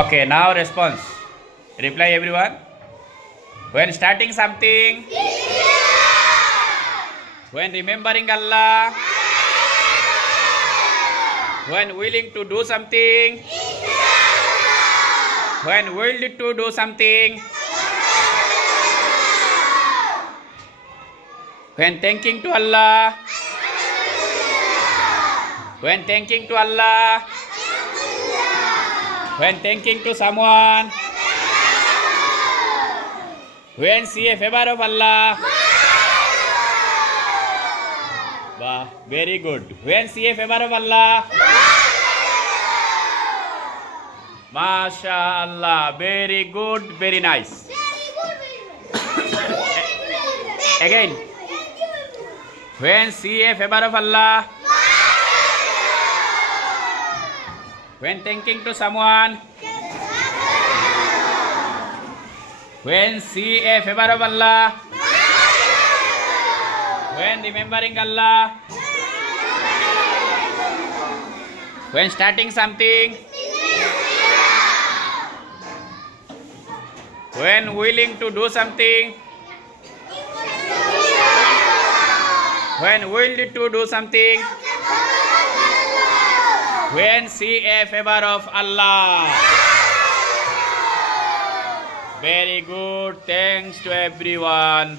Okay, now response. Reply everyone. When starting something, when remembering Allah, when willing to do something, when willed to do something, when thanking to Allah, when thanking to Allah, when thanking to someone, when see a favor of Allah. Wow, very good. When see a favor of Allah. MashaAllah, very good, very nice. Again, when see a favor of Allah, when thanking to someone, when see a favor of Allah, when remembering Allah, when starting something, when willing to do something, when willed to do something, when see a favor of Allah. Very good. Thanks to everyone.